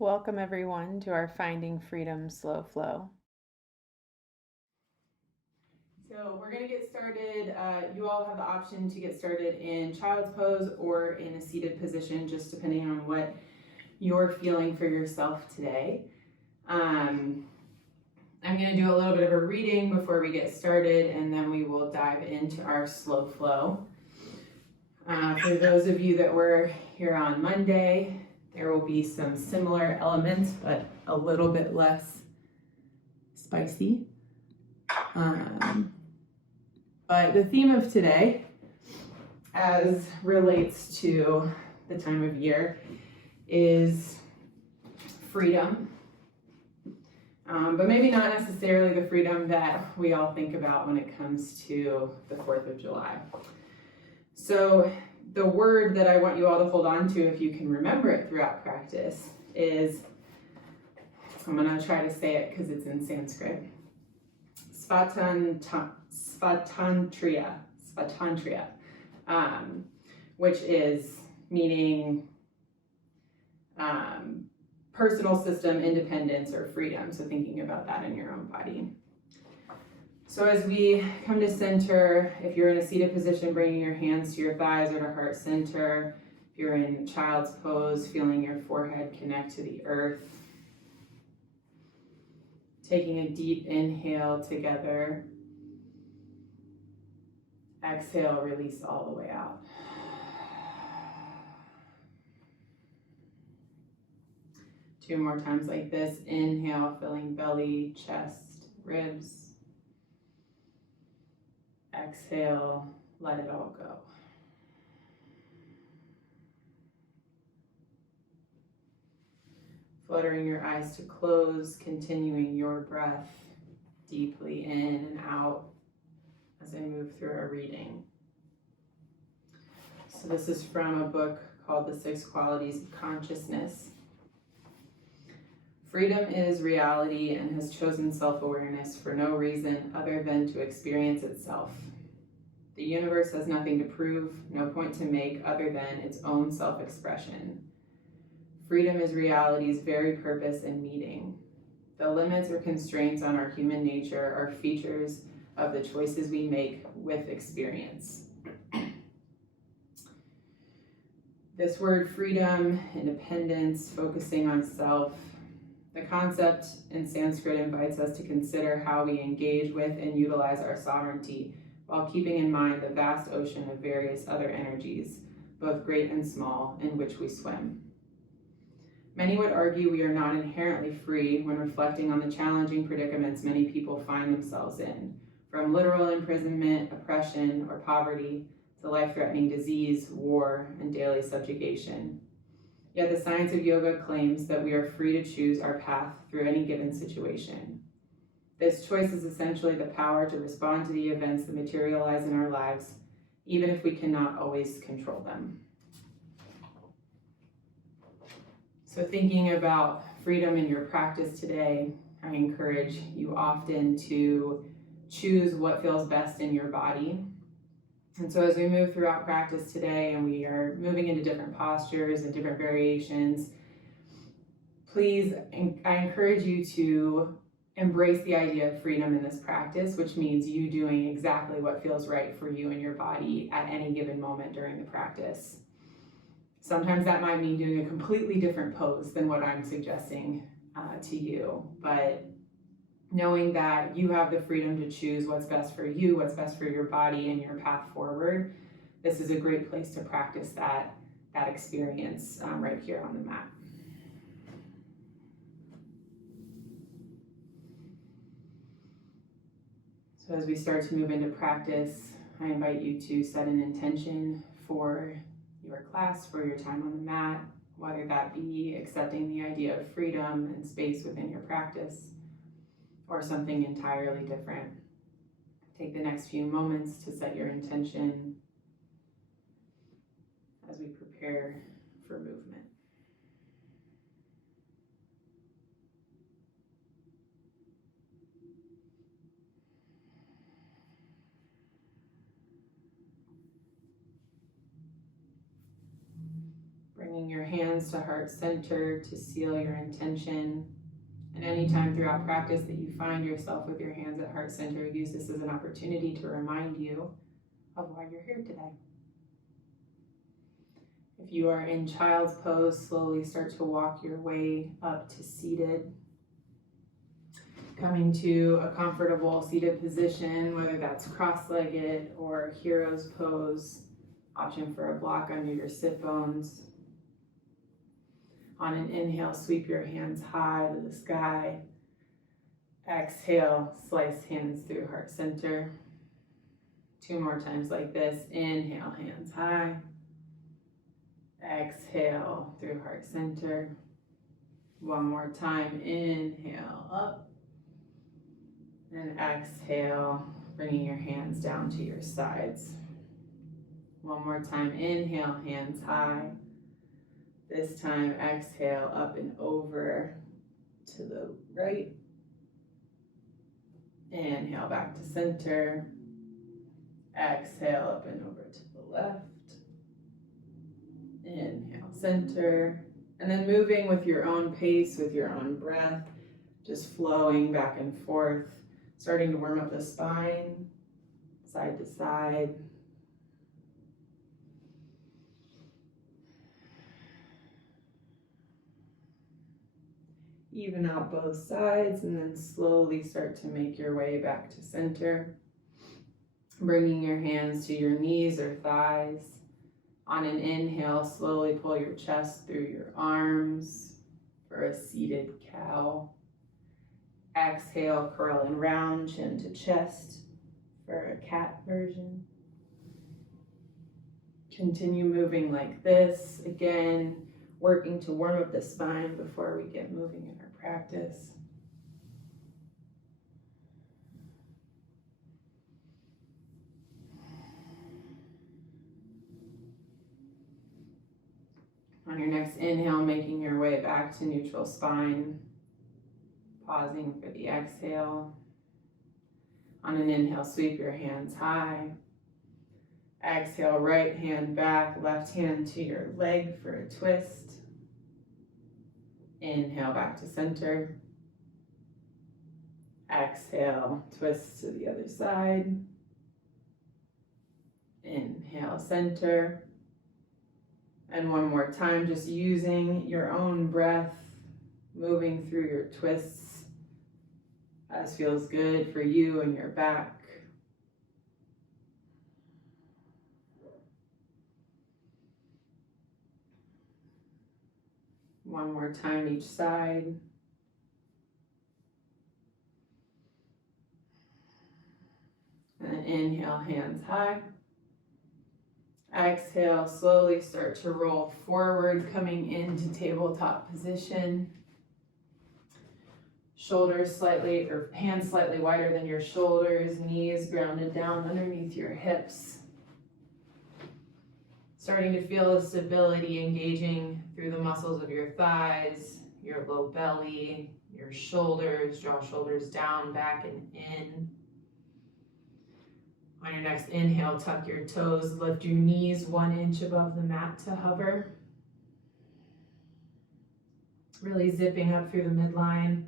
Welcome, everyone, to our Finding Freedom Slow Flow. So we're going to get started. You all have the option to get started in child's pose or in a seated position, just depending on what you're feeling for yourself today. I'm going to do a little bit of a reading before we get started, and then we will dive into our slow flow. For those of you that were here on Monday, there will be some similar elements, but a little bit less spicy. But the theme of today, as relates to the time of year, is freedom. But maybe not necessarily the freedom that we all think about when it comes to the 4th of July. So the word that I want you all to hold on to, if you can remember it throughout practice, is, I'm going to try to say it because it's in Sanskrit, Svatantria, which is meaning personal system, independence, or freedom. So thinking about that in your own body. So as we come to center, if you're in a seated position, bringing your hands to your thighs or to heart center. If you're in child's pose, feeling your forehead connect to the earth. Taking a deep inhale together. Exhale, release all the way out. Two more times like this. Inhale, filling belly, chest, ribs. Exhale, let it all go. Fluttering your eyes to close, continuing your breath deeply in and out as I move through our reading. So this is from a book called The 6 Qualities of Consciousness. Freedom is reality and has chosen self-awareness for no reason other than to experience itself. The universe has nothing to prove, no point to make other than its own self-expression. Freedom is reality's very purpose and meaning. The limits or constraints on our human nature are features of the choices we make with experience. This word freedom, independence, focusing on self, the concept in Sanskrit invites us to consider how we engage with and utilize our sovereignty while keeping in mind the vast ocean of various other energies, both great and small, in which we swim. Many would argue we are not inherently free when reflecting on the challenging predicaments many people find themselves in, from literal imprisonment, oppression, or poverty, to life-threatening disease, war, and daily subjugation. Yet the science of yoga claims that we are free to choose our path through any given situation. This choice is essentially the power to respond to the events that materialize in our lives, even if we cannot always control them. So thinking about freedom in your practice today, I encourage you often to choose what feels best in your body. And so as we move throughout practice today and we are moving into different postures and different variations, please, I encourage you to embrace the idea of freedom in this practice, which means you doing exactly what feels right for you and your body at any given moment during the practice. Sometimes that might mean doing a completely different pose than what I'm suggesting to you, but knowing that you have the freedom to choose what's best for you, what's best for your body and your path forward, this is a great place to practice that experience right here on the mat. So as we start to move into practice, I invite you to set an intention for your class, for your time on the mat, whether that be accepting the idea of freedom and space within your practice, or something entirely different. Take the next few moments to set your intention as we prepare for movement. Bringing bringing your hands to heart center to seal your intention. And anytime throughout practice that you find yourself with your hands at heart center, use this as an opportunity to remind you of why you're here today. If you are in child's pose, slowly start to walk your way up to seated. Coming to a comfortable seated position, whether that's cross-legged or hero's pose, option for a block under your sit bones. On an inhale, sweep your hands high to the sky. Exhale, slice hands through heart center. 2 more times like this. Inhale, hands high. Exhale through heart center. 1 more time. Inhale up. And exhale, bringing your hands down to your sides. 1 more time. Inhale, hands high. This time, exhale up and over to the right. Inhale back to center. Exhale up and over to the left. Inhale, center. And then moving with your own pace, with your own breath, just flowing back and forth, starting to warm up the spine, side to side. Even out both sides and then slowly start to make your way back to center. Bringing your hands to your knees or thighs. On an inhale, slowly pull your chest through your arms for a seated cow. Exhale, curl and round, chin to chest for a cat version. Continue moving like this. Again, working to warm up the spine before we get moving in our practice. On your next inhale, making your way back to neutral spine. Pausing for the exhale. On an inhale, sweep your hands high. Exhale, right hand back, left hand to your leg for a twist. Inhale, back to center. Exhale, twist to the other side. Inhale, center. And 1 more time, just using your own breath, moving through your twists as feels good for you and your back. One more time each side. And inhale, hands high. Exhale, slowly start to roll forward, coming into tabletop position. Shoulders slightly, or hands slightly wider than your shoulders, knees grounded down underneath your hips. Starting to feel the stability engaging through the muscles of your thighs, your low belly, your shoulders. Draw shoulders down, back, and in. On your next inhale, tuck your toes, lift your knees 1 inch above the mat to hover. Really zipping up through the midline.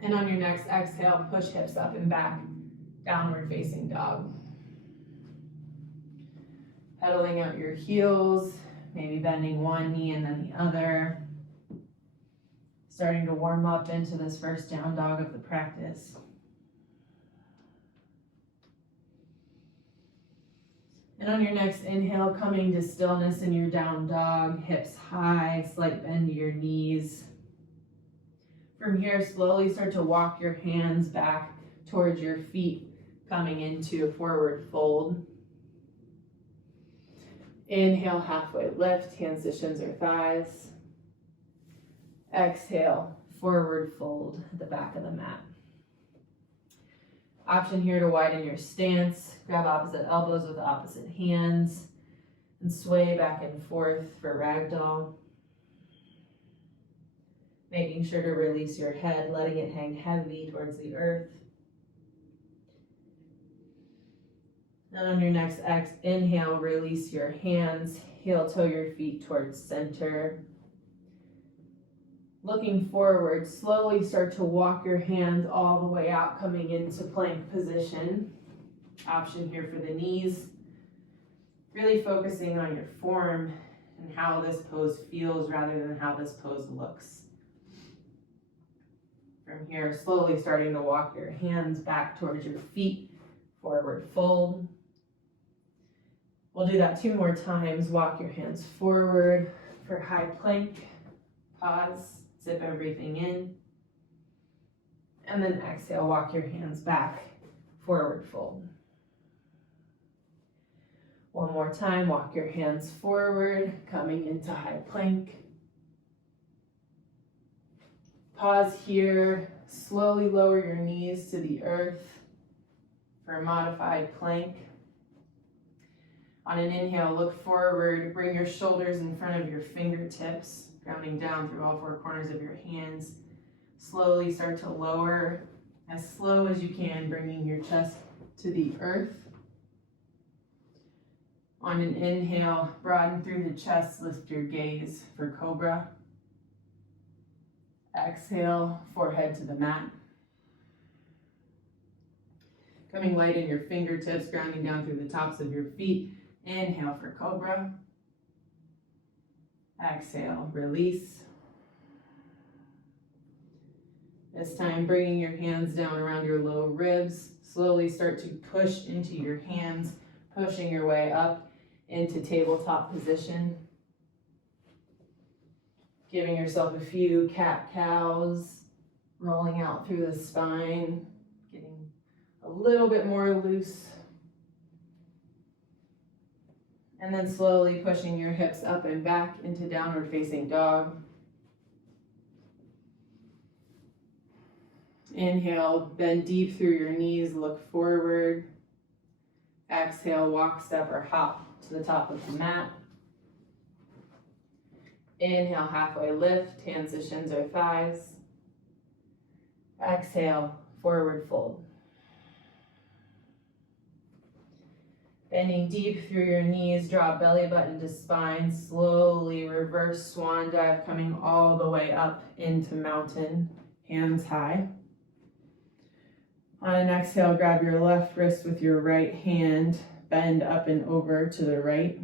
And on your next exhale, push hips up and back, downward facing dog. Pedaling out your heels, maybe bending one knee and then the other. Starting to warm up into this first down dog of the practice. And on your next inhale, coming to stillness in your down dog, hips high, slight bend to your knees. From here, slowly start to walk your hands back towards your feet, coming into a forward fold. Inhale, halfway lift, hands to shins or thighs. Exhale, forward fold at the back of the mat. Option here to widen your stance. Grab opposite elbows with opposite hands and sway back and forth for ragdoll. Making sure to release your head, letting it hang heavy towards the earth. And on your next inhale, release your hands, heel toe your feet towards center. Looking forward, slowly start to walk your hands all the way out, coming into plank position. Option here for the knees. Really focusing on your form and how this pose feels rather than how this pose looks. From here, slowly starting to walk your hands back towards your feet, forward fold. We'll do that 2 more times. Walk your hands forward for high plank. Pause, zip everything in. And then exhale, walk your hands back, forward fold. One more time, walk your hands forward, coming into high plank. Pause here, slowly lower your knees to the earth for a modified plank. On an inhale, look forward, bring your shoulders in front of your fingertips, grounding down through all 4 corners of your hands. Slowly start to lower, as slow as you can, bringing your chest to the earth. On an inhale, broaden through the chest, lift your gaze for cobra. Exhale, forehead to the mat. Coming light in your fingertips, grounding down through the tops of your feet. Inhale for cobra. Exhale, release. This time, bringing your hands down around your low ribs. Slowly start to push into your hands, pushing your way up into tabletop position. Giving yourself a few cat-cows, rolling out through the spine, getting a little bit more loose. And then slowly pushing your hips up and back into downward facing dog. Inhale, bend deep through your knees, look forward. Exhale, walk, step, or hop to the top of the mat. Inhale, halfway lift, hands to shins or thighs. Exhale, forward fold. Bending deep through your knees, draw belly button to spine. Slowly reverse swan dive, coming all the way up into mountain, hands high. On an exhale, grab your left wrist with your right hand, bend up and over to the right.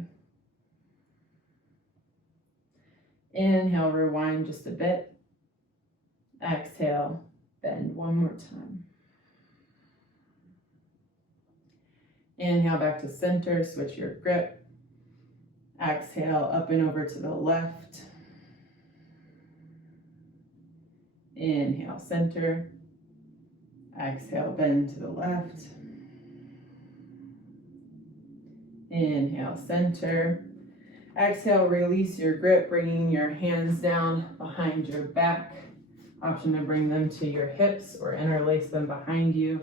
Inhale, rewind just a bit. Exhale, bend one more time. Inhale back to center, switch your grip. Exhale, up and over to the left. Inhale, center. Exhale, bend to the left. Inhale, center. Exhale, release your grip, bringing your hands down behind your back. Option to bring them to your hips or interlace them behind you.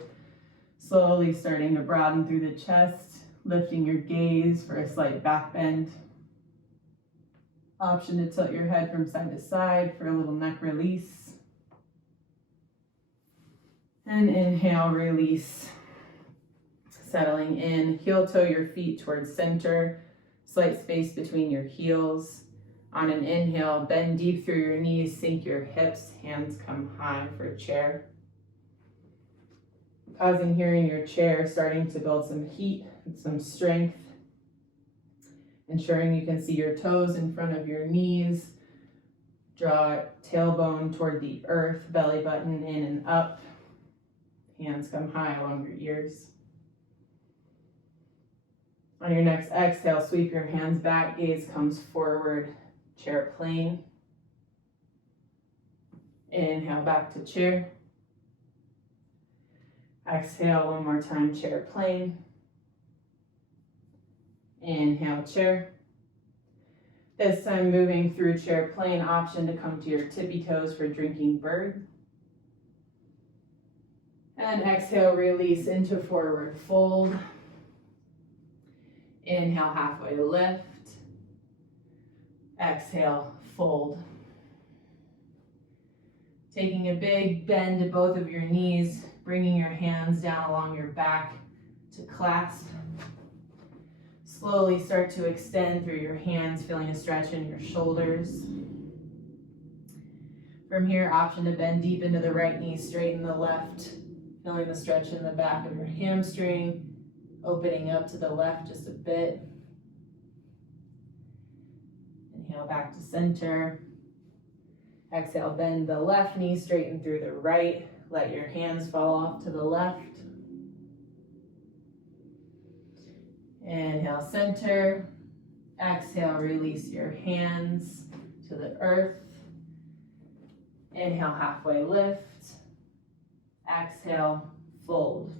Slowly starting to broaden through the chest, lifting your gaze for a slight back bend. Option to tilt your head from side to side for a little neck release. And inhale, release. Settling in, heel toe your feet towards center. Slight space between your heels. On an inhale, bend deep through your knees, sink your hips, hands come high for chair. Pausing here in your chair, starting to build some heat and some strength. Ensuring you can see your toes in front of your knees. Draw tailbone toward the earth, belly button in and up. Hands come high along your ears. On your next exhale, sweep your hands back, gaze comes forward, chair plane. Inhale, back to chair. Exhale, one more time, chair plane. Inhale, chair. This time moving through chair plane, option to come to your tippy toes for drinking bird. And exhale, release into forward fold. Inhale, halfway lift. Exhale, fold. Taking a big bend to both of your knees, bringing your hands down along your back to clasp. Slowly start to extend through your hands, feeling a stretch in your shoulders. From here, option to bend deep into the right knee, straighten the left, feeling the stretch in the back of your hamstring, opening up to the left just a bit. Inhale back to center. Exhale, bend the left knee, straighten through the right. Let your hands fall off to the left. Inhale, center. Exhale, release your hands to the earth. Inhale, halfway lift. Exhale, fold.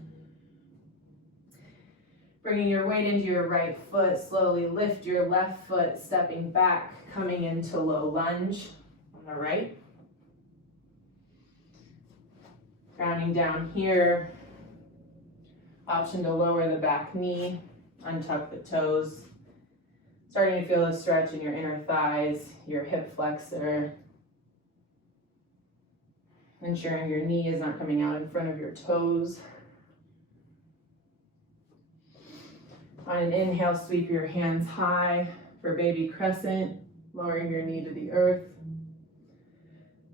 Bringing your weight into your right foot, slowly lift your left foot, stepping back, coming into low lunge on the right. Grounding down here. Option to lower the back knee, untuck the toes. Starting to feel the stretch in your inner thighs, your hip flexor. Ensuring your knee is not coming out in front of your toes. On an inhale, sweep your hands high for baby crescent, lowering your knee to the earth.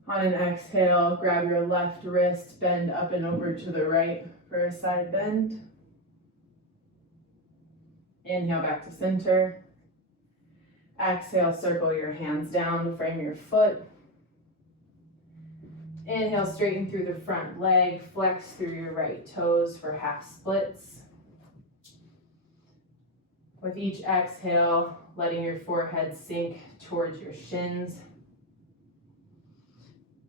On an exhale, grab your left wrist, bend up and over to the right for a side bend. Inhale back to center. Exhale, circle your hands down to frame your foot. Inhale, straighten through the front leg, flex through your right toes for half splits. With each exhale, letting your forehead sink towards your shins.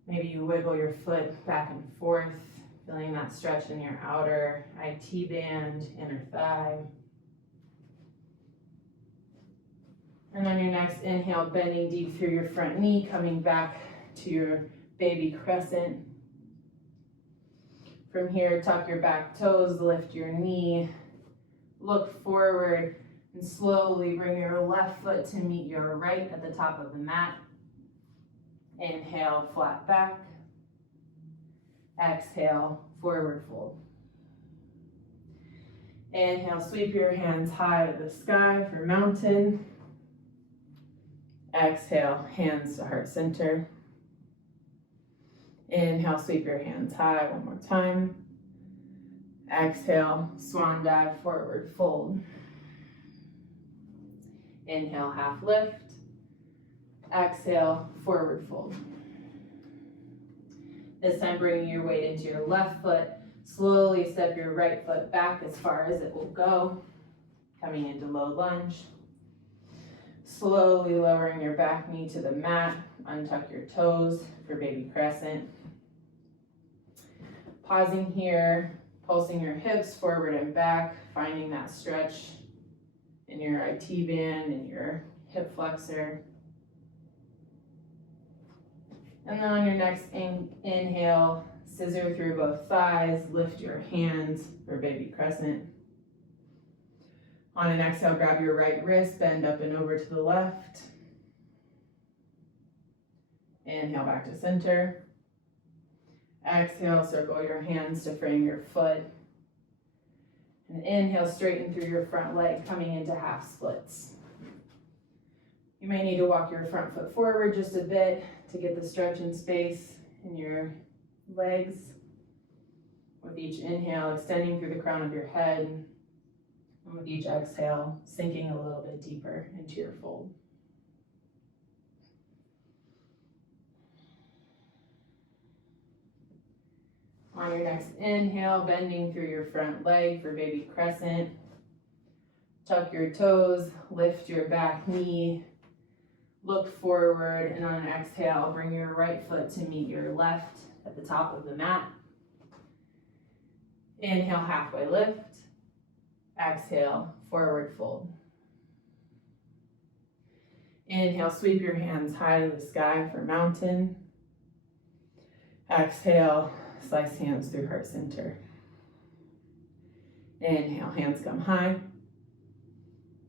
Maybe you wiggle your foot back and forth, feeling that stretch in your outer IT band, inner thigh. And on your next inhale, bending deep through your front knee, coming back to your baby crescent. From here, tuck your back toes, lift your knee, look forward, and slowly bring your left foot to meet your right at the top of the mat. Inhale, flat back. Exhale, forward fold. Inhale, sweep your hands high to the sky for mountain. Exhale, hands to heart center. Inhale, sweep your hands high one more time. Exhale, swan dive, forward fold. Inhale, half lift. Exhale, forward fold. This time bringing your weight into your left foot. Slowly step your right foot back as far as it will go. Coming into low lunge. Slowly lowering your back knee to the mat. Untuck your toes for baby crescent. Pausing here, pulsing your hips forward and back, finding that stretch in your IT band and your hip flexor. And then on your next inhale, scissor through both thighs, lift your hands for baby crescent. On an exhale, grab your right wrist, bend up and over to the left. Inhale back to center. Exhale, circle your hands to frame your foot. And inhale, straighten through your front leg, coming into half splits. You may need to walk your front foot forward just a bit to get the stretch in space in your legs. With each inhale, extending through the crown of your head. And with each exhale, sinking a little bit deeper into your fold. On your next inhale, bending through your front leg for baby crescent. Tuck your toes, lift your back knee, look forward, and on an exhale, bring your right foot to meet your left at the top of the mat. Inhale, halfway lift. Exhale, forward fold. Inhale, sweep your hands high to the sky for mountain. Exhale, slice hands through heart center. Inhale, hands come high.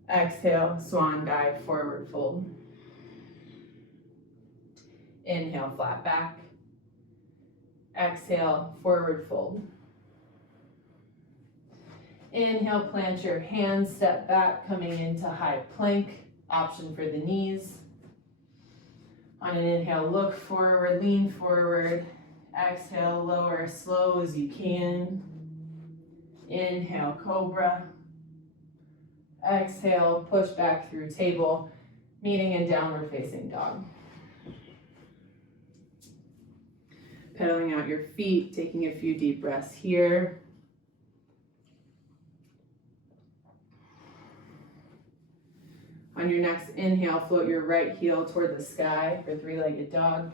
Exhale, swan dive, forward fold. Inhale, flat back. Exhale, forward fold. Inhale, plant your hands, step back, coming into high plank, option for the knees. On an inhale, look forward, lean forward. Exhale, lower slow as you can. Inhale, cobra. Exhale, push back through table, meeting in downward facing dog. Pedaling out your feet, taking a few deep breaths here. On your next inhale, float your right heel toward the sky for three-legged dog.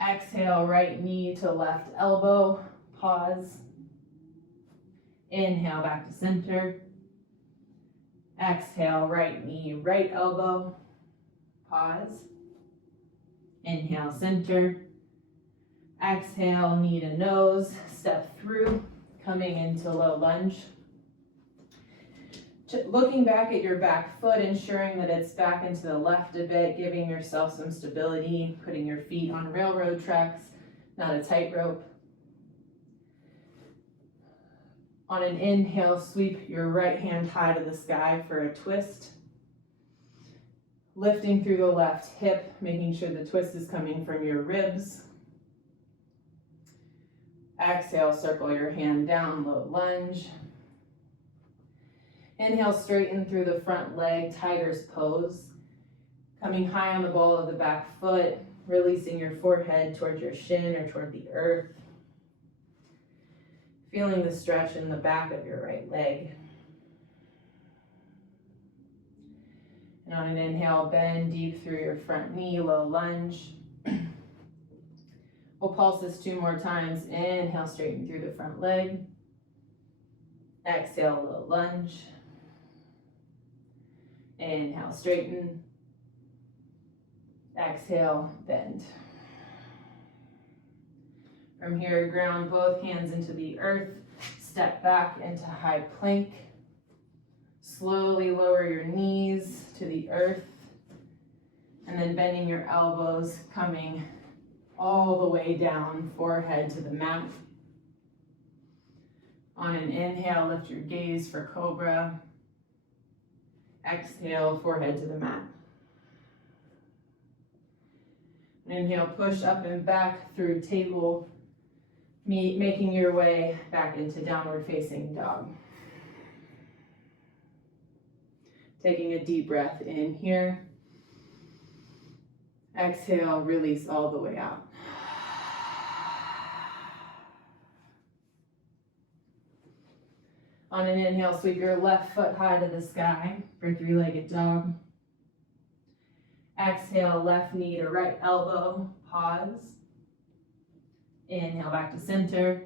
Exhale, right knee to left elbow, pause. Inhale, back to center. Exhale, right knee, right elbow, pause. Inhale, center. Exhale, knee to nose, step through, coming into low lunge. Looking back at your back foot, ensuring that it's back into the left a bit, giving yourself some stability, putting your feet on railroad tracks, not a tightrope. On an inhale, sweep your right hand high to the sky for a twist. Lifting through the left hip, making sure the twist is coming from your ribs. Exhale, circle your hand down, low lunge. Inhale, straighten through the front leg, tiger's pose. Coming high on the ball of the back foot, releasing your forehead towards your shin or toward the earth. Feeling the stretch in the back of your right leg. And on an inhale, bend deep through your front knee, low lunge. We'll pulse this 2 more times. Inhale, straighten through the front leg. Exhale, low lunge. Inhale, straighten. Exhale, bend. From here, ground both hands into the earth. Step back into high plank. Slowly lower your knees to the earth. And then bending your elbows, coming all the way down, forehead to the mat. On an inhale, lift your gaze for cobra. Exhale, forehead to the mat. Inhale, push up and back through table, making your way back into downward facing dog. Taking a deep breath in here. Exhale, release all the way out. On an inhale, sweep your left foot high to the sky for three-legged dog. Exhale, left knee to right elbow, pause. Inhale, back to center.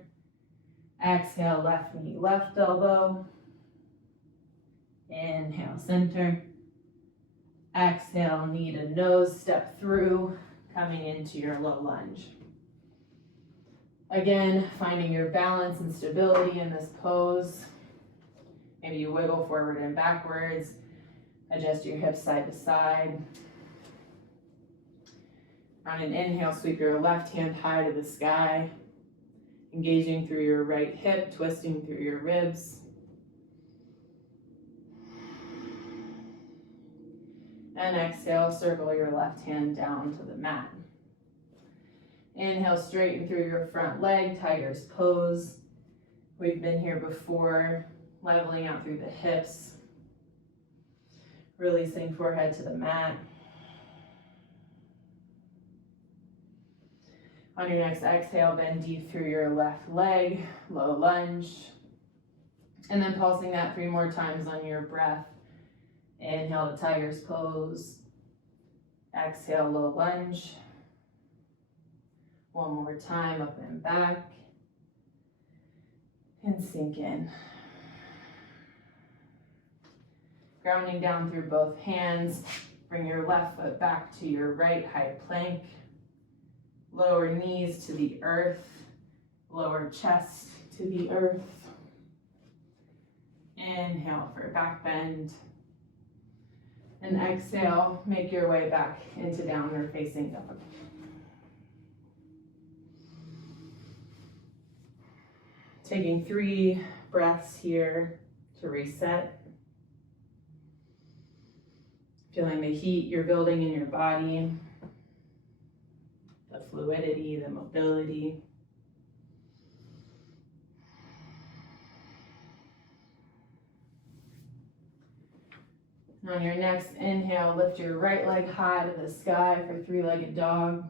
Exhale, left knee, left elbow. Inhale, center. Exhale, knee to nose, step through, coming into your low lunge. Again, finding your balance and stability in this pose. Maybe you wiggle forward and backwards, adjust your hips side to side. On an inhale, sweep your left hand high to the sky, engaging through your right hip, twisting through your ribs. And exhale, circle your left hand down to the mat. Inhale, straighten through your front leg, tiger's pose. We've been here before, leveling out through the hips, releasing forehead to the mat. On your next exhale, bend deep through your left leg, low lunge. And then pulsing that 3 more times on your breath. Inhale to tiger's pose. Exhale, low lunge. 1 more time, up and back. And sink in. Grounding down through both hands. Bring your left foot back to your right, high plank. Lower knees to the earth. Lower chest to the earth. Inhale for back bend. And exhale, make your way back into downward facing dog. Taking 3 breaths here to reset. Feeling the heat you're building in your body, the fluidity, the mobility. And on your next inhale, lift your right leg high to the sky for 3-legged dog.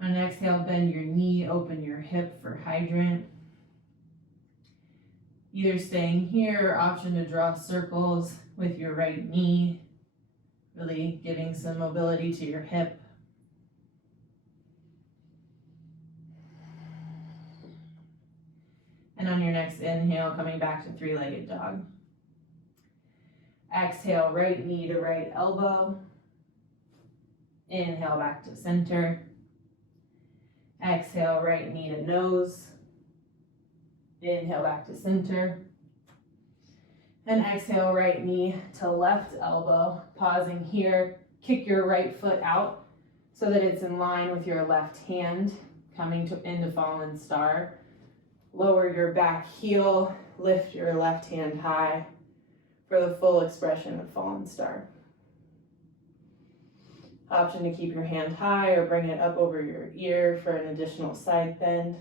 On an exhale, bend your knee, open your hip for hydrant. Either staying here or option to draw circles with your right knee, really giving some mobility to your hip. And on your next inhale, coming back to 3-legged dog. Exhale, right knee to right elbow. Inhale back to center. Exhale, right knee to nose. Inhale back to center. And exhale, right knee to left elbow. Pausing here, kick your right foot out so that it's in line with your left hand, coming into Fallen Star. Lower your back heel, lift your left hand high for the full expression of Fallen Star. Option to keep your hand high or bring it up over your ear for an additional side bend.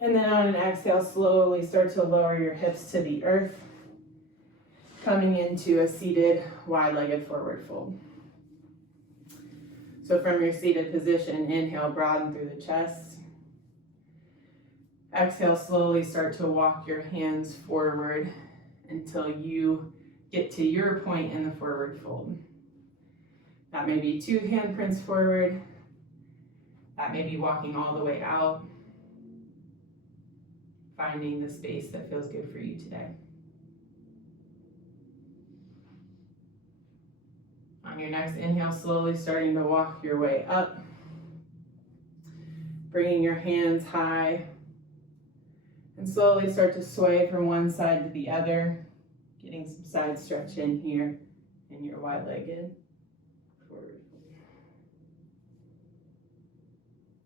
And then on an exhale, slowly start to lower your hips to the earth, coming into a seated, wide-legged forward fold. So from your seated position, inhale, broaden through the chest. Exhale, slowly start to walk your hands forward until you get to your point in the forward fold. That may be 2 handprints forward. That may be walking all the way out. Finding the space that feels good for you today. On your next inhale, slowly starting to walk your way up. Bringing your hands high. And slowly start to sway from one side to the other, getting some side stretch in here in your wide-legged forward.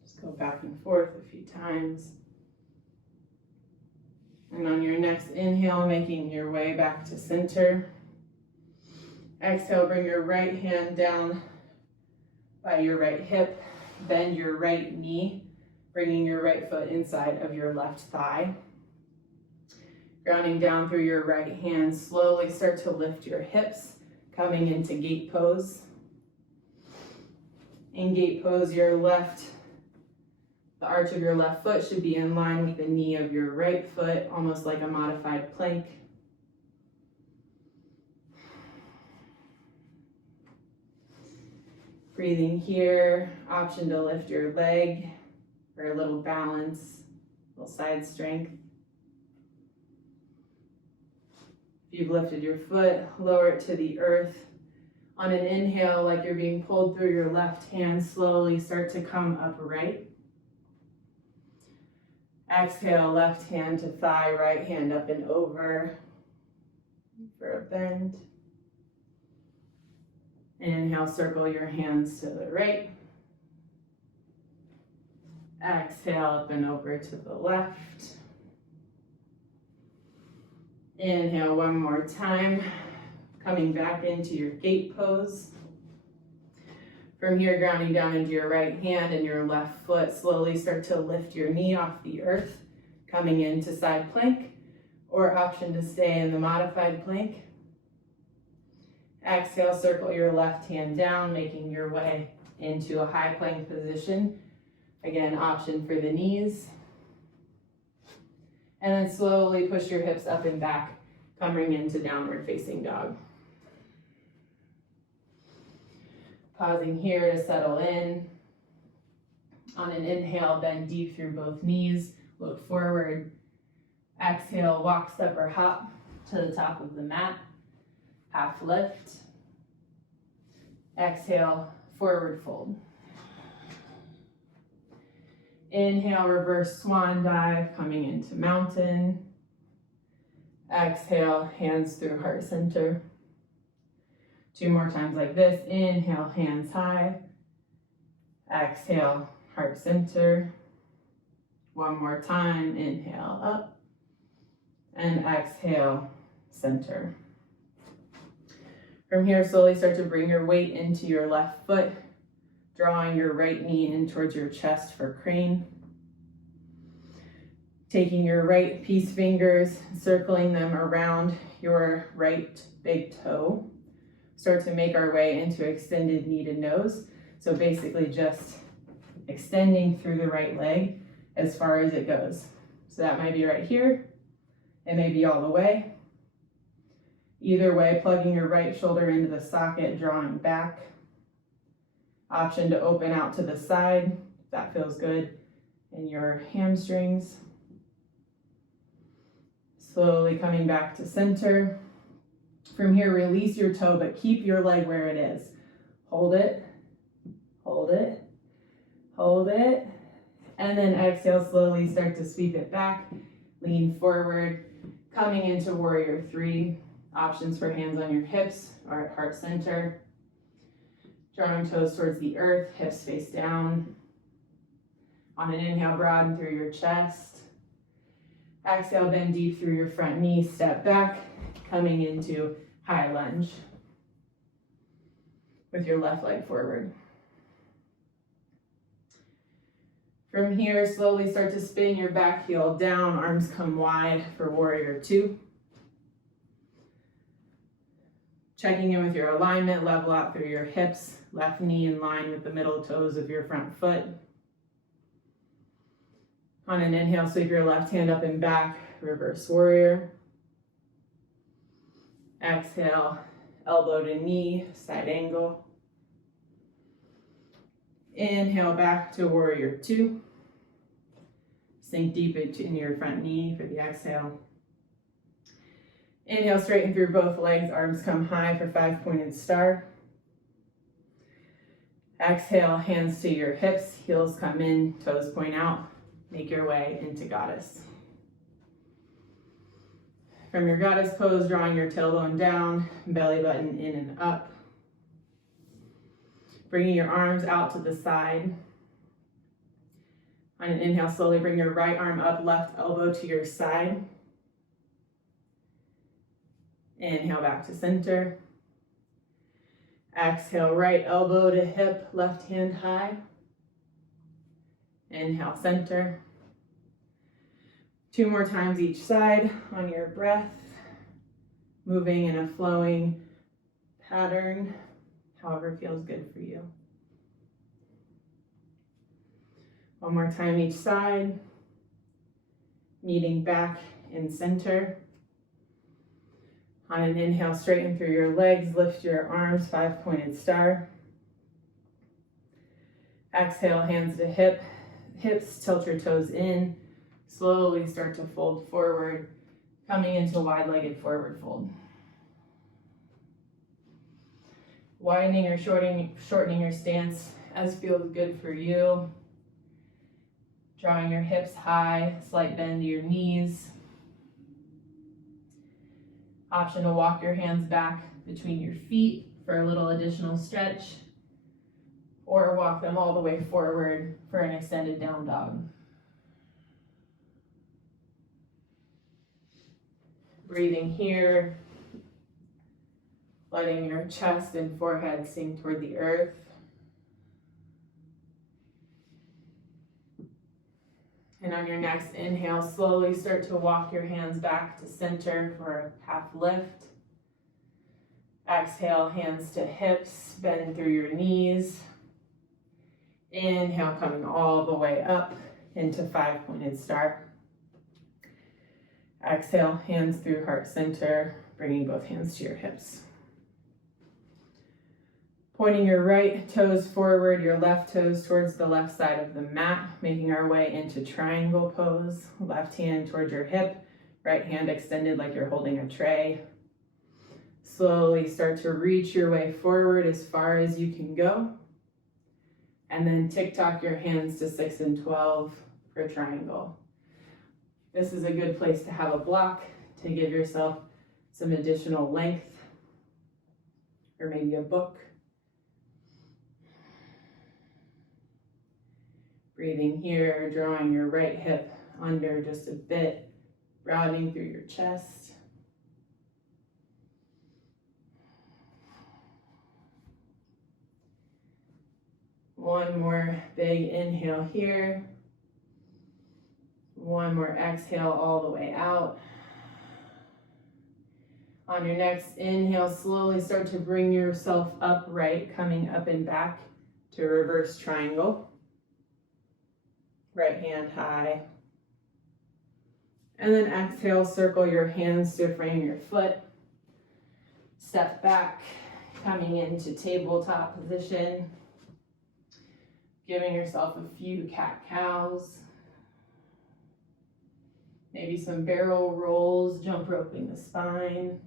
Just go back and forth a few times. And on your next inhale, making your way back to center. Exhale, bring your right hand down by your right hip. Bend your right knee, bringing your right foot inside of your left thigh. Grounding down through your right hand, slowly start to lift your hips, coming into gate pose. In gate pose, the arch of your left foot should be in line with the knee of your right foot, almost like a modified plank. Breathing here, option to lift your leg for a little balance, a little side strength. If you've lifted your foot, lower it to the earth. On an inhale, like you're being pulled through your left hand, slowly start to come upright. Exhale, left hand to thigh, right hand up and over for a bend. Inhale, circle your hands to the right. Exhale, up and over to the left. Inhale one more time, coming back into your gate pose. From here, grounding down into your right hand and your left foot, slowly start to lift your knee off the earth, coming into side plank, or option to stay in the modified plank. Exhale, circle your left hand down, making your way into a high plank position. Again, option for the knees. And then slowly push your hips up and back, coming into downward facing dog. Pausing here to settle in. On an inhale, bend deep through both knees, look forward. Exhale, walk, step, or hop to the top of the mat. Half lift. Exhale, forward fold. Inhale, reverse swan dive, coming into mountain. Exhale, hands through heart center. 2 more times like this. Inhale, hands high. Exhale, heart center. One more time, inhale up, and exhale, center. From here, slowly start to bring your weight into your left foot, drawing your right knee in towards your chest for crane. Taking your right peace fingers, circling them around your right big toe. Start to make our way into extended knee to nose. So basically just extending through the right leg as far as it goes. So that might be right here. It may be all the way. Either way, plugging your right shoulder into the socket, drawing back. Option to open out to the side, if that feels good in your hamstrings. Slowly coming back to center. From here, release your toe, but keep your leg where it is. Hold it, hold it, hold it, and then exhale, slowly start to sweep it back. Lean forward, coming into warrior three. Options for hands on your hips or at heart center. Drawing toes towards the earth, hips face down. On an inhale, broaden through your chest. Exhale, bend deep through your front knee, step back, coming into high lunge with your left leg forward. From here, slowly start to spin your back heel down, arms come wide for warrior two. Checking in with your alignment, level out through your hips, left knee in line with the middle toes of your front foot. On an inhale, sweep your left hand up and back, reverse warrior. Exhale, elbow to knee, side angle. Inhale back to warrior two. Sink deep in your front knee for the exhale. Inhale, straighten through both legs, arms come high for 5-pointed star. Exhale, hands to your hips, heels come in, toes point out. Make your way into goddess. From your goddess pose, drawing your tailbone down, belly button in and up. Bringing your arms out to the side. On an inhale, slowly bring your right arm up, left elbow to your side. Inhale back to center. Exhale, right elbow to hip, left hand high. Inhale, center. 2 more times each side on your breath. Moving in a flowing pattern, however feels good for you. 1 more time each side. Meeting back in center. On an inhale, straighten through your legs, lift your arms, 5-pointed star. Exhale, hands to hips, tilt your toes in. Slowly start to fold forward, coming into wide-legged forward fold. Widening or shortening your stance as feels good for you. Drawing your hips high, slight bend to your knees. Option to walk your hands back between your feet for a little additional stretch, or walk them all the way forward for an extended down dog. Breathing here, letting your chest and forehead sink toward the earth. And on your next inhale, slowly start to walk your hands back to center for a half lift. Exhale, hands to hips, bend through your knees. Inhale, coming all the way up into 5-pointed star. Exhale, hands through heart center, bringing both hands to your hips. Pointing your right toes forward, your left toes towards the left side of the mat, making our way into triangle pose. Left hand towards your hip, right hand extended like you're holding a tray. Slowly start to reach your way forward as far as you can go. And then tick-tock your hands to 6 and 12 for triangle. This is a good place to have a block to give yourself some additional length, or maybe a book. Breathing here, drawing your right hip under just a bit, rounding through your chest. One more big inhale here. One more exhale all the way out. On your next inhale, slowly start to bring yourself upright, coming up and back to reverse triangle. Right hand high. And then exhale, circle your hands to frame your foot. Step back, coming into tabletop position. Giving yourself a few cat-cows. Maybe some barrel rolls, jump roping the spine.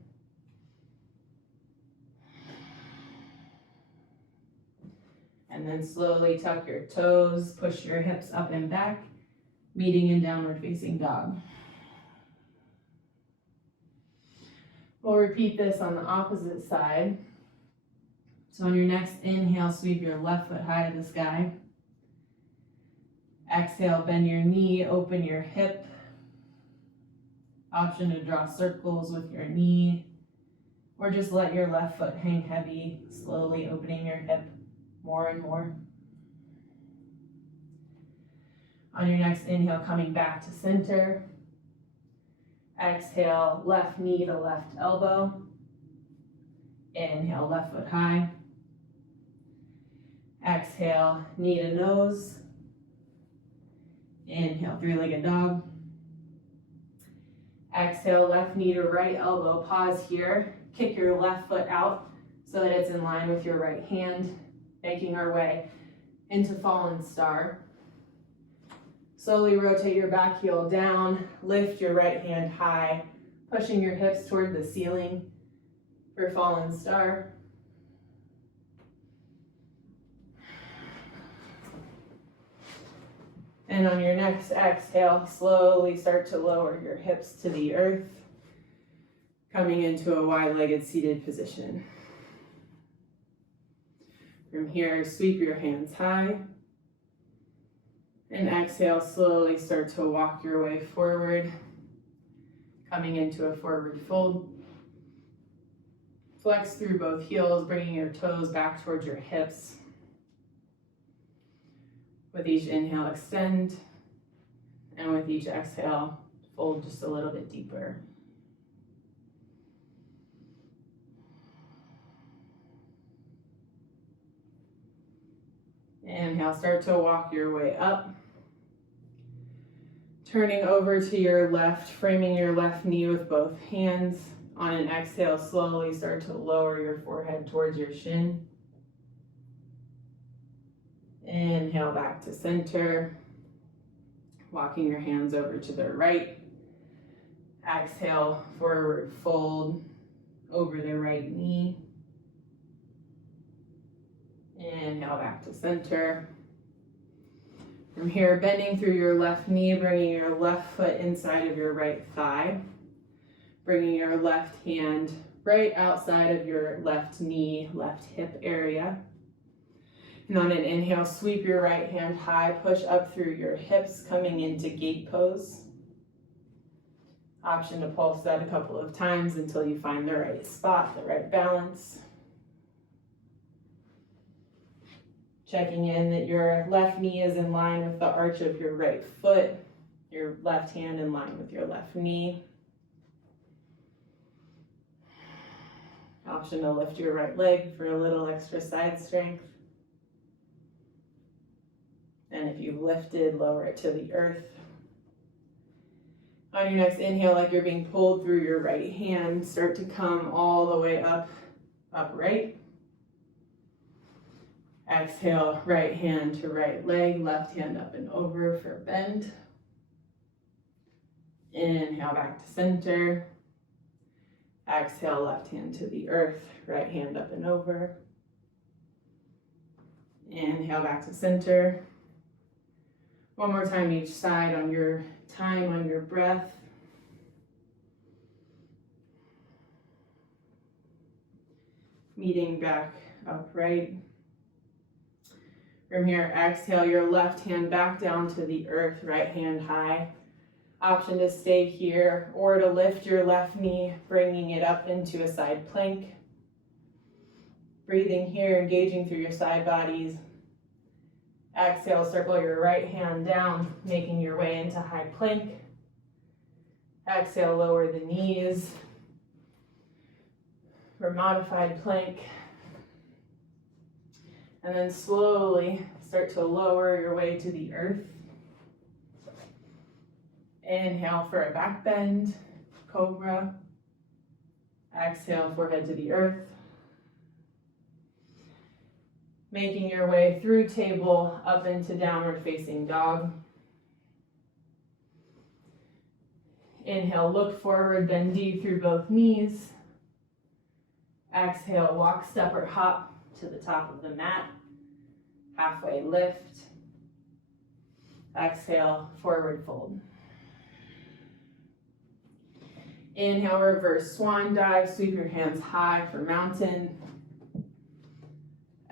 And then slowly tuck your toes, push your hips up and back, meeting in downward facing dog. We'll repeat this on the opposite side. So on your next inhale, sweep your left foot high to the sky. Exhale, bend your knee, open your hip. Option to draw circles with your knee, or just let your left foot hang heavy, slowly opening your hip more and more. On your next inhale, coming back to center. Exhale, left knee to left elbow. Inhale, left foot high. Exhale, knee to nose. Inhale, three-legged dog. Exhale, left knee to right elbow. Pause here. Kick your left foot out so that it's in line with your right hand. Making our way into Fallen Star. Slowly rotate your back heel down. Lift your right hand high, pushing your hips toward the ceiling for Fallen Star. And on your next exhale, slowly start to lower your hips to the earth, coming into a wide-legged seated position. From here, sweep your hands high. And exhale, slowly start to walk your way forward, coming into a forward fold. Flex through both heels, bringing your toes back towards your hips. With each inhale, extend. And with each exhale, fold just a little bit deeper. Inhale, start to walk your way up. Turning over to your left, framing your left knee with both hands. On an exhale, slowly start to lower your forehead towards your shin. Inhale back to center. Walking your hands over to the right. Exhale, forward fold over the right knee. Inhale back to center. From here, bending through your left knee, bringing your left foot inside of your right thigh. Bringing your left hand right outside of your left knee, left hip area. And on an inhale, sweep your right hand high, push up through your hips, coming into gate pose. Option to pulse that a couple of times until you find the right spot, the right balance. Checking in that your left knee is in line with the arch of your right foot, your left hand in line with your left knee. Option to lift your right leg for a little extra side strength. And if you've lifted, lower it to the earth. On your next inhale, like you're being pulled through your right hand, start to come all the way up, upright. Exhale, right hand to right leg, left hand up and over for bend. Inhale back to center. Exhale, left hand to the earth, right hand up and over. Inhale back to center. One more time each side on your time, on your breath. Meeting back upright. From here, exhale your left hand back down to the earth, right hand high. Option to stay here or to lift your left knee, bringing it up into a side plank. Breathing here, engaging through your side bodies. Exhale, circle your right hand down, making your way into high plank. Exhale, lower the knees. For modified plank. And then slowly start to lower your way to the earth. Inhale for a back bend, cobra. Exhale, forehead to the earth. Making your way through table up into downward facing dog. Inhale, look forward, bend deep through both knees. Exhale, walk, step, or hop to the top of the mat. Halfway lift. Exhale, forward fold. Inhale, reverse swan dive. Sweep your hands high for mountain.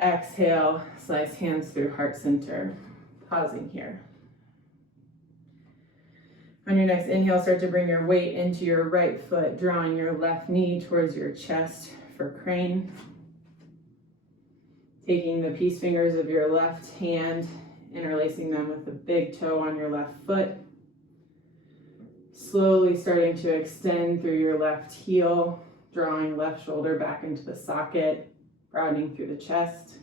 Exhale, slice hands through heart center. Pausing here. On your next inhale, start to bring your weight into your right foot, drawing your left knee towards your chest for crane. Taking the peace fingers of your left hand, interlacing them with the big toe on your left foot. Slowly starting to extend through your left heel, drawing left shoulder back into the socket, broadening through the chest.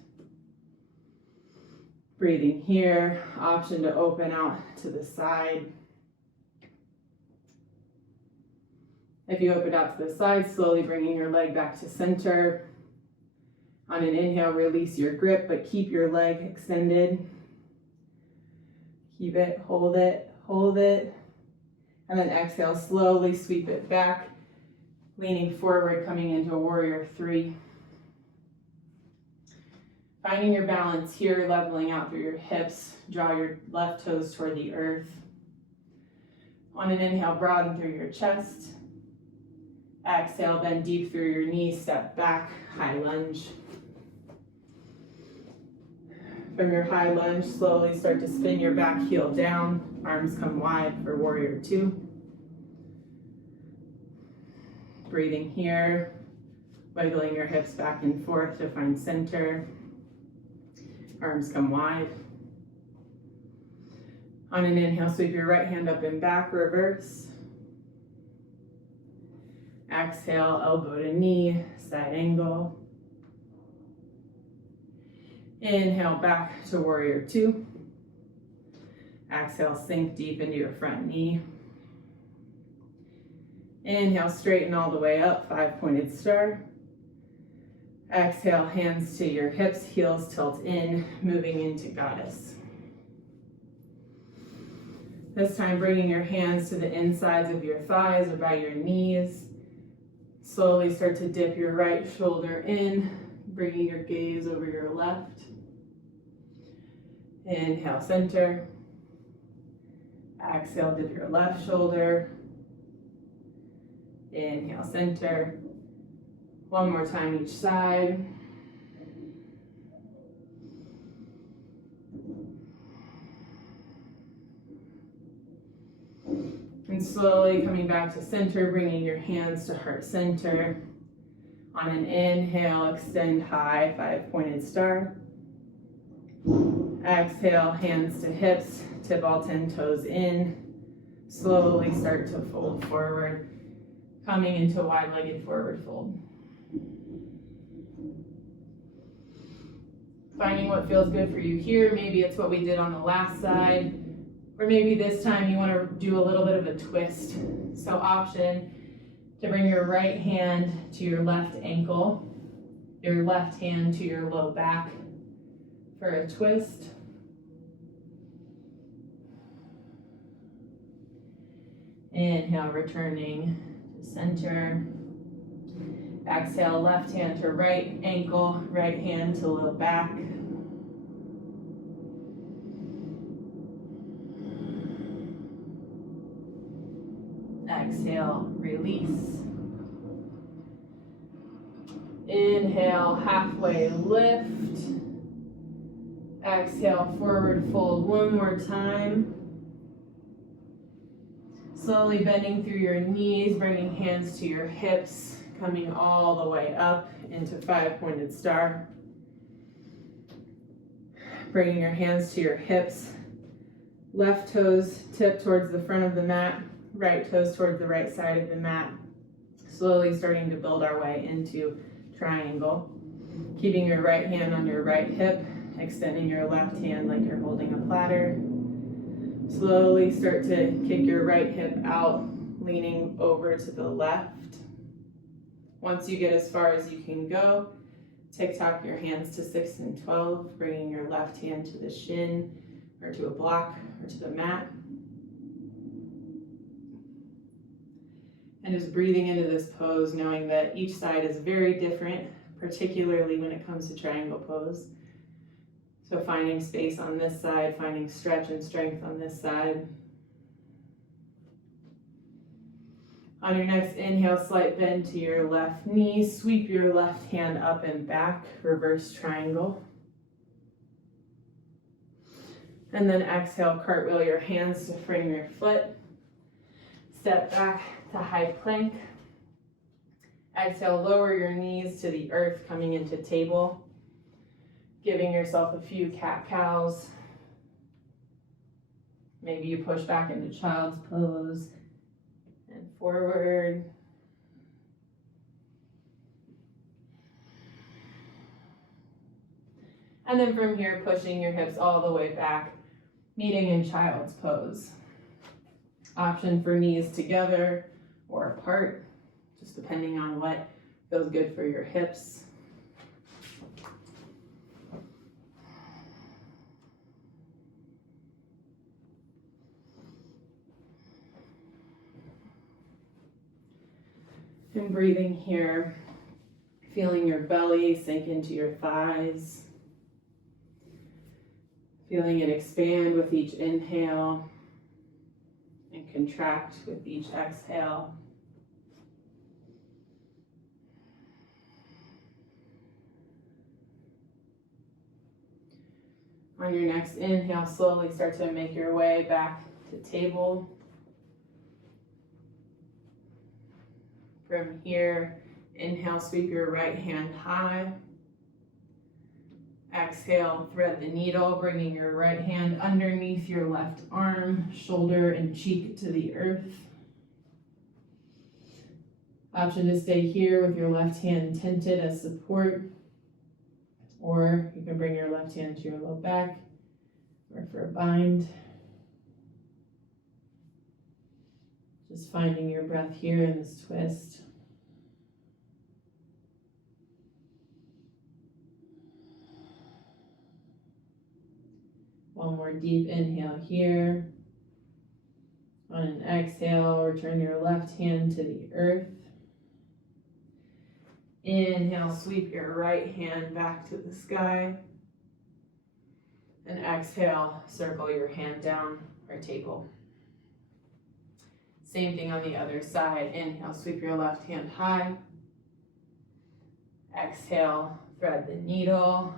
Breathing here, option to open out to the side. If you open out to the side, slowly bringing your leg back to center. On an inhale, release your grip, but keep your leg extended. Keep it, hold it, hold it. And then exhale, slowly sweep it back, leaning forward, coming into warrior three. Finding your balance here, leveling out through your hips. Draw your left toes toward the earth. On an inhale, broaden through your chest. Exhale, bend deep through your knees, step back, high lunge. From your high lunge, slowly start to spin your back heel down. Arms come wide for warrior two. Breathing here, wiggling your hips back and forth to find center. Arms come wide. On an inhale, sweep your right hand up and back, reverse. Exhale, elbow to knee, side angle. Inhale, back to warrior two. Exhale, sink deep into your front knee. Inhale, straighten all the way up, 5-pointed star. Exhale, hands to your hips, heels tilt in, moving into goddess. This time, bringing your hands to the insides of your thighs or by your knees. Slowly start to dip your right shoulder in, bringing your gaze over your left. Inhale, center. Exhale, dip your left shoulder. Inhale, center. One more time each side. And slowly coming back to center, bringing your hands to heart center. On an inhale, extend high, 5-pointed star. Exhale, hands to hips, tip all 10 toes in. Slowly start to fold forward, coming into wide-legged forward fold. Finding what feels good for you here. Maybe it's what we did on the last side, or maybe this time you want to do a little bit of a twist. So option to bring your right hand to your left ankle, your left hand to your low back for a twist. Inhale, returning to center. Exhale, left hand to right ankle, right hand to low back. Exhale, release. Inhale, halfway lift. Exhale, forward fold one more time. Slowly bending through your knees, bringing hands to your hips, coming all the way up into 5-pointed star. Bringing your hands to your hips. Left toes tip towards the front of the mat, right toes towards the right side of the mat. Slowly starting to build our way into triangle. Keeping your right hand on your right hip, extending your left hand like you're holding a platter. Slowly start to kick your right hip out, leaning over to the left. Once you get as far as you can go, tick-tock your hands to 6 and 12, bringing your left hand to the shin or to a block or to the mat. And just breathing into this pose, knowing that each side is very different, particularly when it comes to triangle pose. So finding space on this side, finding stretch and strength on this side. On your next inhale, slight bend to your left knee, sweep your left hand up and back, reverse triangle. And then exhale, cartwheel your hands to frame your foot. Step back to high plank. Exhale, lower your knees to the earth, coming into table. Giving yourself a few cat-cows. Maybe you push back into child's pose and forward. And then from here, pushing your hips all the way back, meeting in child's pose. Option for knees together or apart, just depending on what feels good for your hips. And breathing here, feeling your belly sink into your thighs. Feeling it expand with each inhale and contract with each exhale. On your next inhale, slowly start to make your way back to table. From here, inhale, sweep your right hand high. Exhale, thread the needle, bringing your right hand underneath your left arm, shoulder and cheek to the earth. Option to stay here with your left hand tented as support, or you can bring your left hand to your low back, or for a bind. Just finding your breath here in this twist. One more deep inhale here. On an exhale, return your left hand to the earth. Inhale, sweep your right hand back to the sky. And exhale, circle your hand down or table. Same thing on the other side. Inhale, sweep your left hand high. Exhale, thread the needle,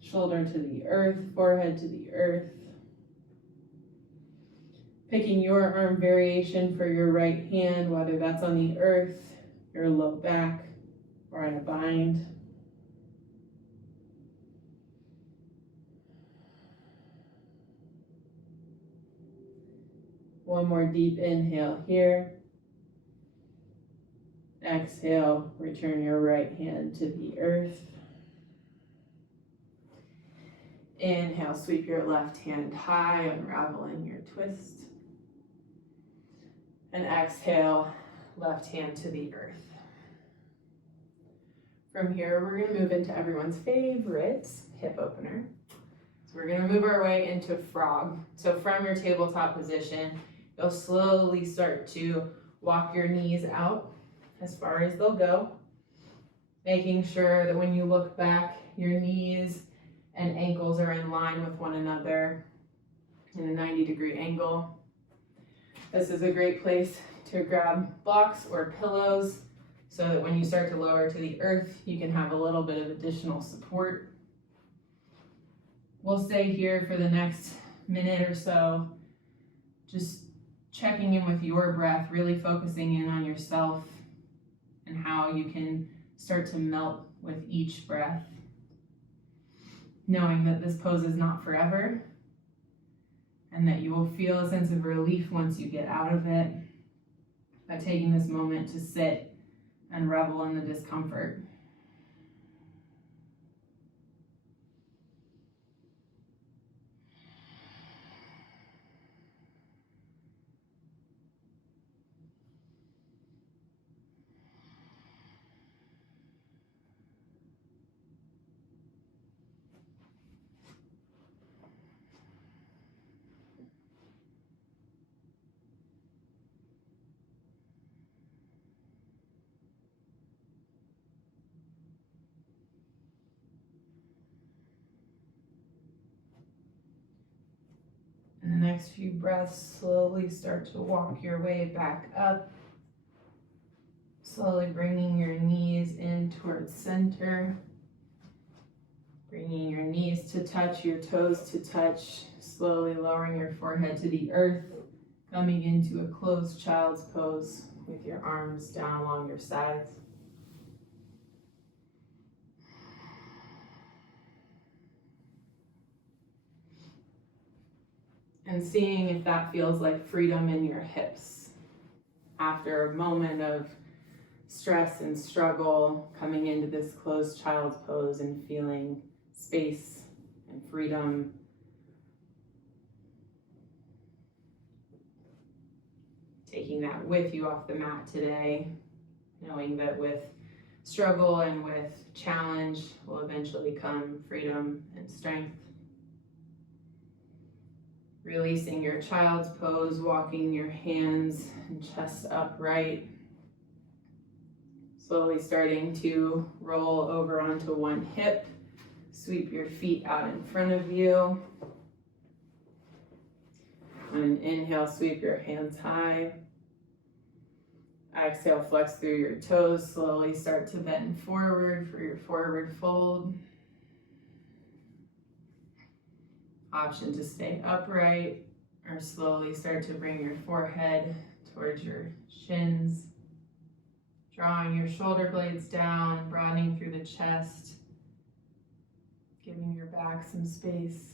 shoulder to the earth, forehead to the earth. Picking your arm variation for your right hand, whether that's on the earth, your low back, or in a bind. One more deep inhale here. Exhale, return your right hand to the earth. Inhale, sweep your left hand high, unraveling your twist. And exhale, left hand to the earth. From here, we're going to move into everyone's favorite hip opener. So we're going to move our way into frog. So from your tabletop position, you'll slowly start to walk your knees out as far as they'll go, making sure that when you look back, your knees and ankles are in line with one another in a 90-degree angle. This is a great place to grab blocks or pillows so that when you start to lower to the earth, you can have a little bit of additional support. We'll stay here for the next minute or so, just checking in with your breath, really focusing in on yourself and how you can start to melt with each breath, knowing that this pose is not forever and that you will feel a sense of relief once you get out of it by taking this moment to sit and revel in the discomfort. And the next few breaths, slowly start to walk your way back up. Slowly bringing your knees in towards center. Bringing your knees to touch, your toes to touch. Slowly lowering your forehead to the earth. Coming into a closed child's pose with your arms down along your sides. And seeing if that feels like freedom in your hips. After a moment of stress and struggle, coming into this closed child's pose and feeling space and freedom. Taking that with you off the mat today, knowing that with struggle and with challenge will eventually come freedom and strength. Releasing your child's pose, walking your hands and chest upright. Slowly starting to roll over onto one hip. Sweep your feet out in front of you. On an inhale, sweep your hands high. Exhale, flex through your toes. Slowly start to bend forward for your forward fold. Option to stay upright or slowly start to bring your forehead towards your shins. Drawing your shoulder blades down, broadening through the chest. Giving your back some space.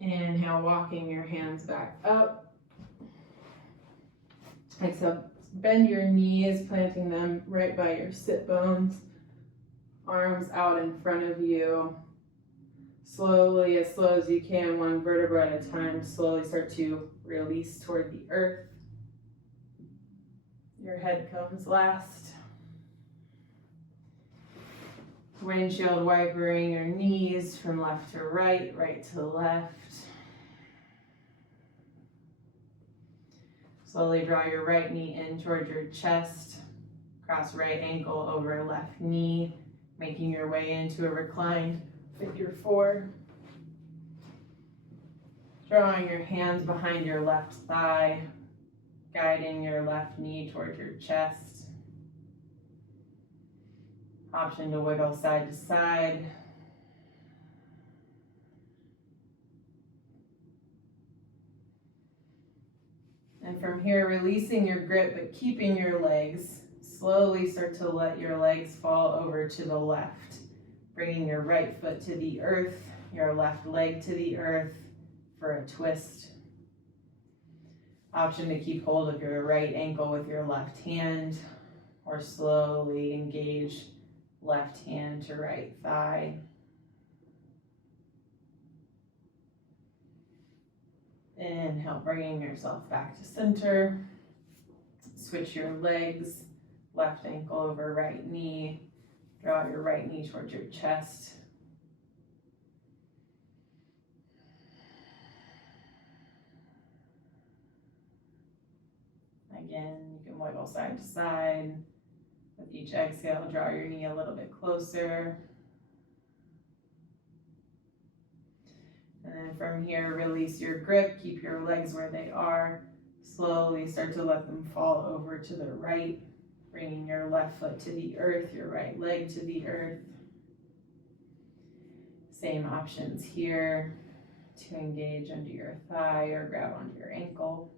Inhale, walking your hands back up. Exhale, bend your knees, planting them right by your sit bones. Arms out in front of you. Slowly, as slow as you can, one vertebra at a time, slowly start to release toward the earth. Your head comes last. Windshield wipering your knees from left to right, right to left. Slowly draw your right knee in towards your chest. Cross right ankle over left knee, making your way into a reclined figure four. Drawing your hands behind your left thigh, guiding your left knee towards your chest. Option to wiggle side to side. And from here, releasing your grip, but keeping your legs. Slowly start to let your legs fall over to the left. Bringing your right foot to the earth, your left leg to the earth for a twist. Option to keep hold of your right ankle with your left hand, or slowly engage left hand to right thigh. Inhale, bringing yourself back to center. Switch your legs, left ankle over right knee. Draw your right knee towards your chest. Again, you can wiggle side to side. With each exhale, draw your knee a little bit closer. And then from here, release your grip, keep your legs where they are. Slowly start to let them fall over to the right, bringing your left foot to the earth, your right leg to the earth. Same options here. to engage under your thigh or grab onto your ankle.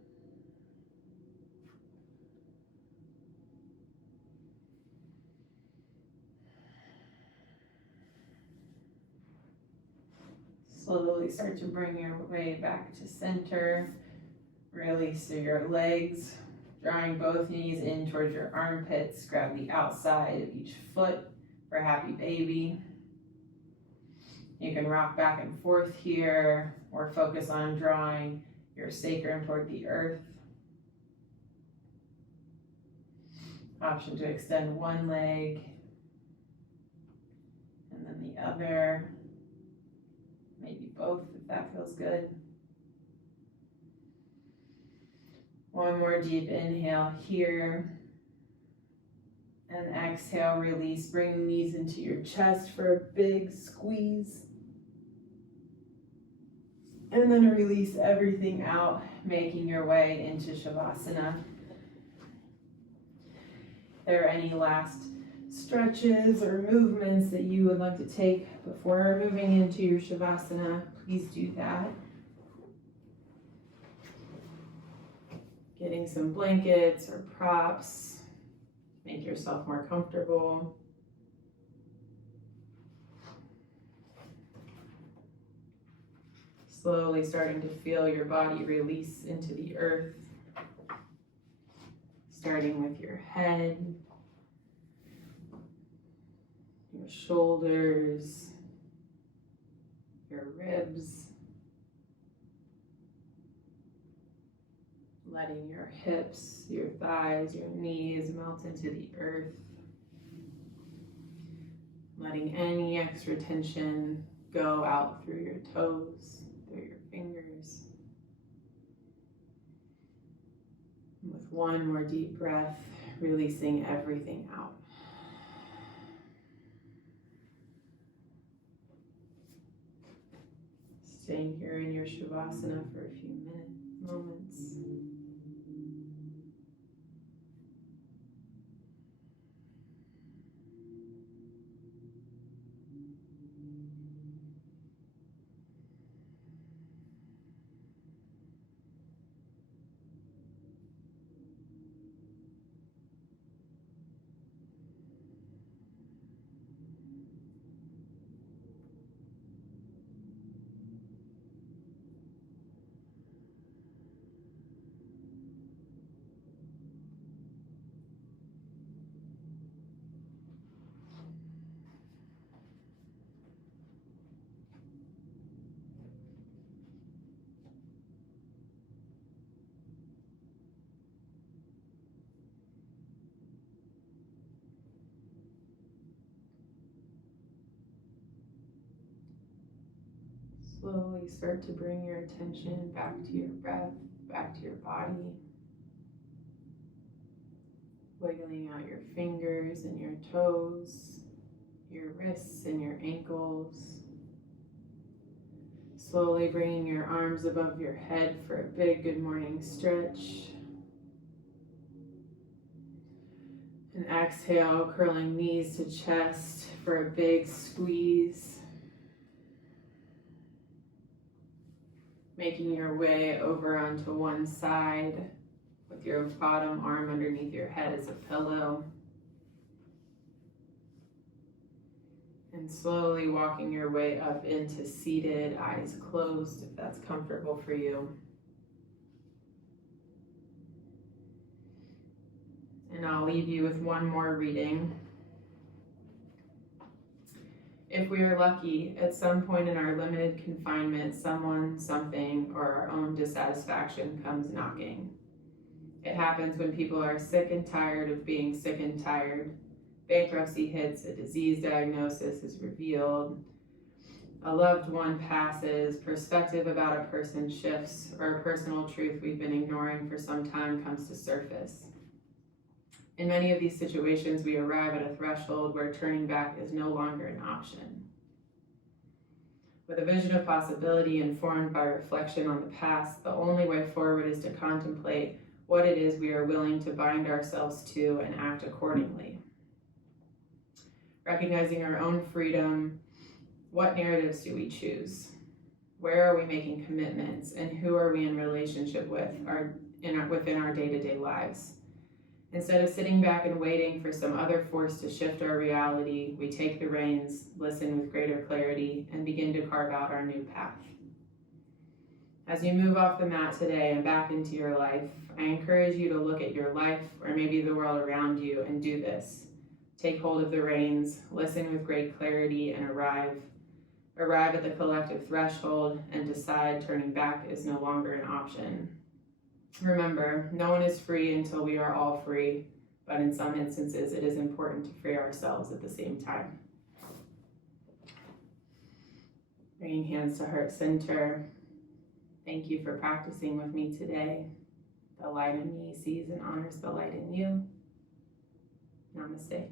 Slowly start to bring your way back to center. Release through your legs, drawing both knees in towards your armpits. Grab the outside of each foot for happy baby. You can rock back and forth here or focus on drawing your sacrum toward the earth. Option to extend one leg and then the other. Maybe both if that feels good. One more deep inhale here. And exhale, release. Bring the knees into your chest for a big squeeze. And then release everything out, making your way into Shavasana. If there are any last stretches or movements that you would like to take before moving into your Shavasana, please do that. Getting some blankets or props, make yourself more comfortable. Slowly starting to feel your body release into the earth, starting with your head, your shoulders, your ribs, letting your hips, your thighs, your knees melt into the earth, letting any extra tension go out through your toes, through your fingers. And with one more deep breath, releasing everything out. Staying here in your Shavasana for a few moments. Slowly start to bring your attention back to your breath, back to your body. Wiggling out your fingers and your toes, your wrists and your ankles. Slowly bringing your arms above your head for a big good morning stretch. And exhale, curling knees to chest for a big squeeze. Making your way over onto one side with your bottom arm underneath your head as a pillow. And slowly walking your way up into seated, eyes closed, if that's comfortable for you. And I'll leave you with one more reading. If we are lucky, at some point in our limited confinement, someone, something, or our own dissatisfaction comes knocking. It happens when people are sick and tired of being sick and tired. Bankruptcy hits, a disease diagnosis is revealed, a loved one passes, perspective about a person shifts, or a personal truth we've been ignoring for some time comes to surface. In many of these situations, we arrive at a threshold where turning back is no longer an option. With a vision of possibility informed by reflection on the past, the only way forward is to contemplate what it is we are willing to bind ourselves to and act accordingly. Recognizing our own freedom, what narratives do we choose? Where are we making commitments, and who are we in relationship with within our day-to-day lives? Instead of sitting back and waiting for some other force to shift our reality, we take the reins, listen with greater clarity, and begin to carve out our new path. As you move off the mat today and back into your life, I encourage you to look at your life or maybe the world around you and do this. Take hold of the reins, listen with great clarity, and arrive at the collective threshold and decide turning back is no longer an option. Remember, no one is free until we are all free, but in some instances it is important to free ourselves at the same time. Bringing hands to heart center. Thank you for practicing with me today. The light in me sees and honors the light in you. Namaste.